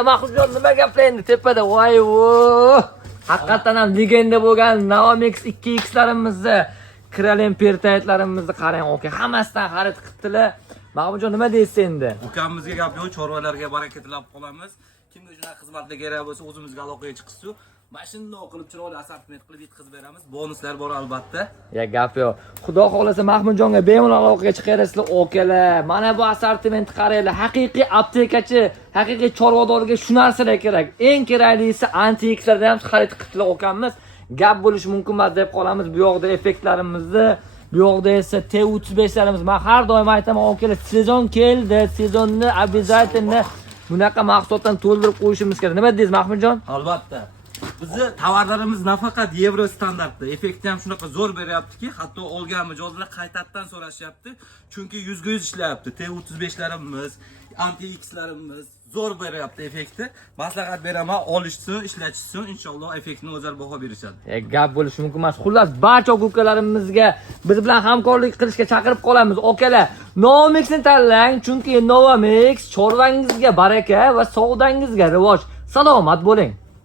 Mahmudjon nima gaplar endi tepada voy haqiqatan ham legenda bo'lgan Naomix 2X larimizni, Kralin Pertaytlarimizni qarang aka. Hammasidan xarid qildilar. Mahmudjon nima deysiz endi? Ukamizga gap yo'q, chorvalarga baraka tilab qolamiz. Kimga shunaqa xizmatlar kerak bo'lsa, o'zimizga aloqaga chiqsiz. Mashina qilib chiroyli assortiment qilib yetkazib beramiz. Bonuslar bor albatta. Ya gap yo'q. Xudo xolasa Mahmudjonga bemalol aloqaga chiqarsizlar okalar. Mana bu assortimentni qaranglar. Haqiqiy aptekachi, haqiqiy chorvadorga shu narsalar kerak. Eng keraklisi anti-X'lardan ham xarid qildilar okamiz. Gap bo'lishi mumkin emas deb qolamiz. Bu yoqda effektlarimizni, bu yoqda esa T35larimiz. Men har doim aytaman okalar, sezon keldi. Sezonni обязательно bunaqa mahsulotdan to'ldirib qo'yishimiz kerak. Nima deysiz Mahmudjon? Albatta. Bizni tovarlarimiz nafaqat Yevro standartda, effekti ham shunaqa zo'r beryaptiki, hatto olgan mijozlar qaytadan so'rashyapti. Chunki 100% ishlayapti. T35larimiz, anti-X'larimiz zo'r beryapti effekti. Maslahat beraman, olishsin, ishlatishsin, inshaalloh effektni o'zlari baho berishadi. Gap bo'lishi mumkin emas. Xullas, barcha ukalarimizga biz bilan hamkorlik qilishga chaqirib qolamiz. Okalar, Naomixni tanlang, chunki Naomix chorvangizga baraka va savdangizga rivoj. Salomat bo'ling.